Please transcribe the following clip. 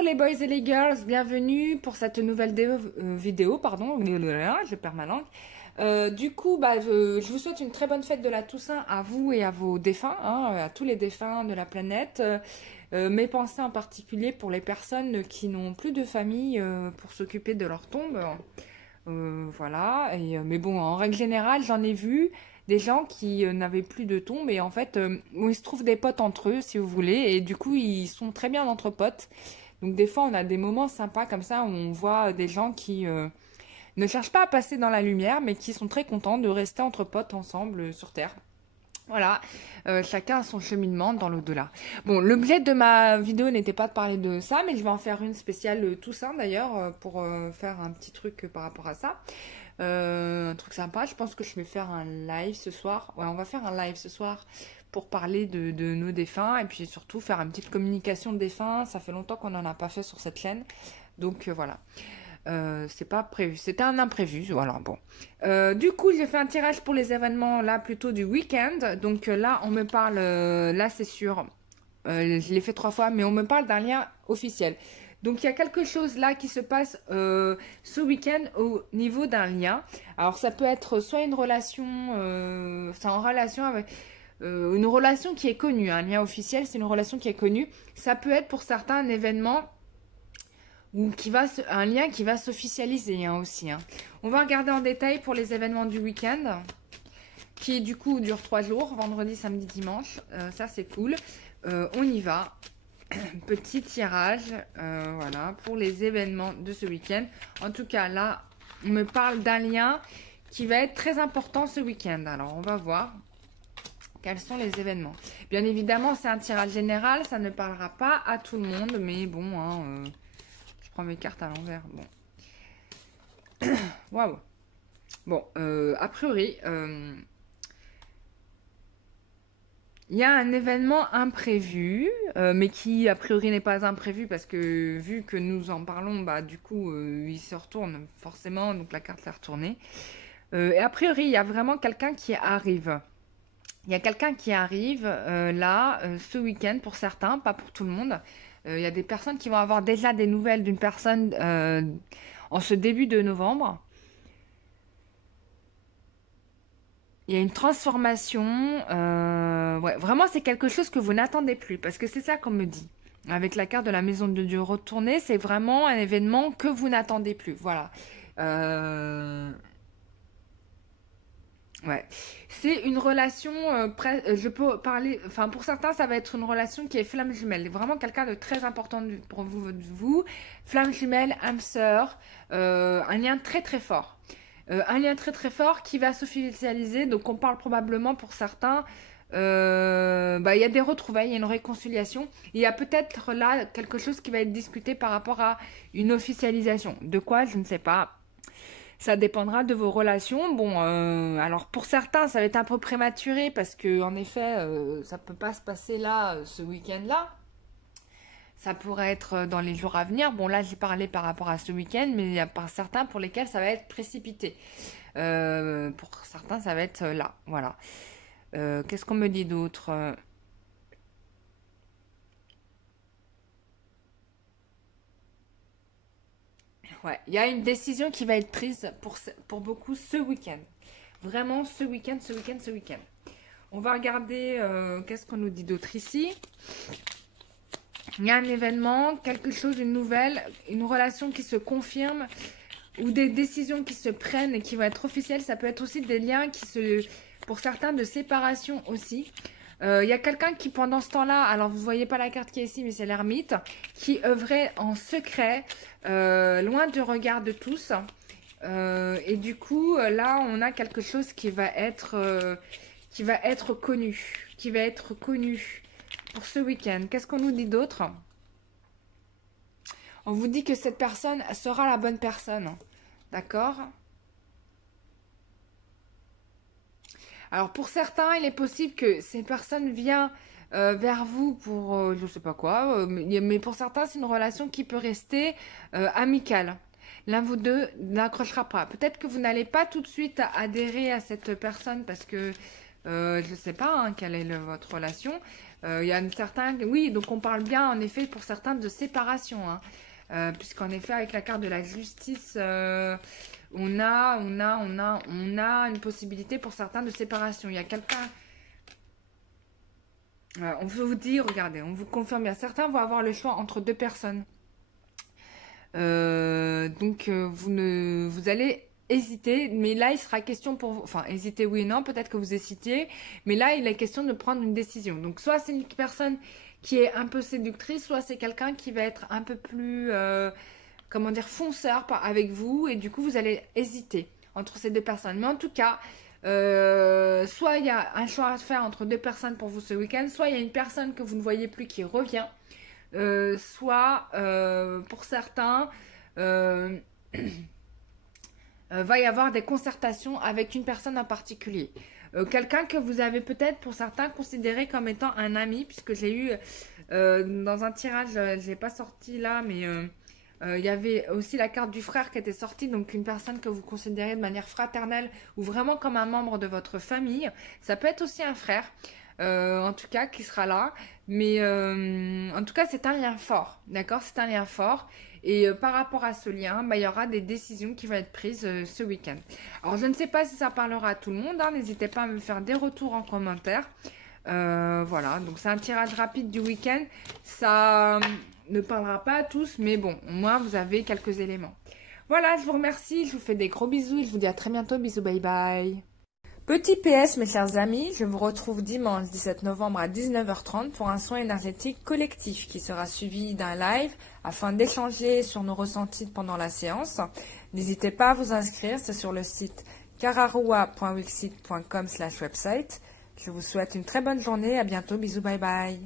Bonjour les boys et les girls, bienvenue pour cette nouvelle vidéo, pardon, je perds ma langue. Du coup, je vous souhaite une très bonne fête de la Toussaint à vous et à vos défunts, hein, à tous les défunts de la planète. Mes pensées en particulier pour les personnes qui n'ont plus de famille pour s'occuper de leur tombe. Voilà, mais bon, en règle générale, j'en ai vu des gens qui n'avaient plus de tombe et en fait, où ils se trouvent des potes entre eux, si vous voulez, et du coup, ils sont très bien entre potes. Donc des fois, on a des moments sympas comme ça où on voit des gens qui ne cherchent pas à passer dans la lumière, mais qui sont très contents de rester entre potes ensemble sur Terre. Voilà, chacun a son cheminement dans l'au-delà. Bon, l'objet de ma vidéo n'était pas de parler de ça, mais je vais en faire une spéciale Toussaint d'ailleurs, pour faire un petit truc par rapport à ça. Un truc sympa, je pense que je vais faire un live ce soir. Ouais, on va faire un live ce soir pour parler de nos défunts et puis surtout faire une petite communication de défunts. Ça fait longtemps qu'on n'en a pas fait sur cette chaîne. Donc voilà. C'est pas prévu, c'était un imprévu, voilà, bon. Du coup, j'ai fait un tirage pour les événements, là, plutôt du week-end. Donc là, on me parle, là, c'est sûr, je l'ai fait 3 fois, mais on me parle d'un lien officiel. Donc, il y a quelque chose là qui se passe ce week-end au niveau d'un lien. Alors, ça peut être soit une relation, c'est en relation avec... une relation qui est connue, un lien officiel, c'est une relation qui est connue. Ça peut être pour certains un événement ou un lien qui va s'officialiser hein, aussi. Hein. On va regarder en détail pour les événements du week-end, qui du coup dure 3 jours, vendredi, samedi, dimanche. Ça c'est cool. On y va. Petit tirage, voilà, pour les événements de ce week-end. En tout cas, là, on me parle d'un lien qui va être très important ce week-end. Alors, on va voir quels sont les événements. Bien évidemment, c'est un tirage général, ça ne parlera pas à tout le monde, mais bon, hein, je prends mes cartes à l'envers. Bon. Waouh. Bon, a priori, il y a un événement imprévu, mais qui a priori n'est pas imprévu parce que vu que nous en parlons, bah du coup, il se retourne forcément, donc la carte est retournée. Et a priori, il y a vraiment quelqu'un qui arrive. Il y a quelqu'un qui arrive là, ce week-end pour certains, pas pour tout le monde. Il y a des personnes qui vont avoir déjà des nouvelles d'une personne en ce début de novembre. Il y a une transformation. Ouais, vraiment, c'est quelque chose que vous n'attendez plus. Parce que c'est ça qu'on me dit. Avec la carte de la maison de Dieu retournée, c'est vraiment un événement que vous n'attendez plus. Voilà. Ouais, c'est une relation, je peux parler, enfin pour certains ça va être une relation qui est flamme jumelle, vraiment quelqu'un de très important pour vous, flamme jumelle, âme sœur, un lien très très fort. Un lien très très fort qui va s'officialiser, donc on parle probablement pour certains, il y a des retrouvailles, il y a une réconciliation, il y a peut-être là quelque chose qui va être discuté par rapport à une officialisation. De quoi, je ne sais pas. Ça dépendra de vos relations. Bon, alors pour certains, ça va être un peu prématuré parce que en effet, ça peut pas se passer là, ce week-end-là. Ça pourrait être dans les jours à venir. Bon, là, j'ai parlé par rapport à ce week-end, mais il y a pas certains pour lesquels ça va être précipité. Pour certains, ça va être là. Voilà. Qu'est-ce qu'on me dit d'autre? Ouais, il y a une décision qui va être prise pour beaucoup ce week-end. Vraiment ce week-end, ce week-end, ce week-end. On va regarder qu'est-ce qu'on nous dit d'autre ici. Il y a un événement, quelque chose, une nouvelle, une relation qui se confirme ou des décisions qui se prennent et qui vont être officielles. Ça peut être aussi des liens pour certains, de séparation aussi. Il y a quelqu'un qui, pendant ce temps-là, alors vous voyez pas la carte qui est ici, mais c'est l'ermite, qui œuvrait en secret, loin du regard de tous. Et du coup, là, on a quelque chose qui va être connu, pour ce week-end. Qu'est-ce qu'on nous dit d'autre? On vous dit que cette personne sera la bonne personne, d'accord? Alors pour certains, il est possible que ces personnes viennent vers vous pour je sais pas quoi, mais pour certains, c'est une relation qui peut rester amicale. L'un de vous deux n'accrochera pas. Peut-être que vous n'allez pas tout de suite adhérer à cette personne parce que Je ne sais pas hein, quelle est votre relation. Il y a certains... Oui, donc on parle bien, en effet, pour certains, de séparation. Hein. Puisqu'en effet, avec la carte de la justice, on a une possibilité pour certains de séparation. Il y a quelqu'un... on veut vous dire, regardez, on vous confirme bien. Certains vont avoir le choix entre deux personnes. Vous allez hésiter, mais là il sera question pour vous, enfin hésiter oui et non, peut-être que vous hésitiez, mais là il est question de prendre une décision. Donc soit c'est une personne qui est un peu séductrice, soit c'est quelqu'un qui va être un peu plus, comment dire, fonceur avec vous, et du coup vous allez hésiter entre ces deux personnes. Mais en tout cas, soit il y a un choix à faire entre deux personnes pour vous ce week-end, soit il y a une personne que vous ne voyez plus qui revient. Soit pour certains va y avoir des concertations avec une personne en particulier, quelqu'un que vous avez peut-être pour certains considéré comme étant un ami, puisque j'ai eu dans un tirage, je l'ai pas sorti là, mais il y avait aussi la carte du frère qui était sortie, donc une personne que vous considérez de manière fraternelle ou vraiment comme un membre de votre famille. Ça peut être aussi un frère. En tout cas, qui sera là. Mais en tout cas, c'est un lien fort. D'accord? C'est un lien fort. Et par rapport à ce lien, bah, il y aura des décisions qui vont être prises ce week-end. Alors, je ne sais pas si ça parlera à tout le monde. Hein. N'hésitez pas à me faire des retours en commentaire. Voilà. Donc, c'est un tirage rapide du week-end. Ça ne parlera pas à tous. Mais bon, au moins, vous avez quelques éléments. Voilà, je vous remercie. Je vous fais des gros bisous. Et je vous dis à très bientôt. Bisous, bye bye. Petit PS, mes chers amis, je vous retrouve dimanche 17 novembre à 19h30 pour un soin énergétique collectif qui sera suivi d'un live afin d'échanger sur nos ressentis pendant la séance. N'hésitez pas à vous inscrire, c'est sur le site kararua.wixit.com/website. Je vous souhaite une très bonne journée, à bientôt, bisous, bye bye.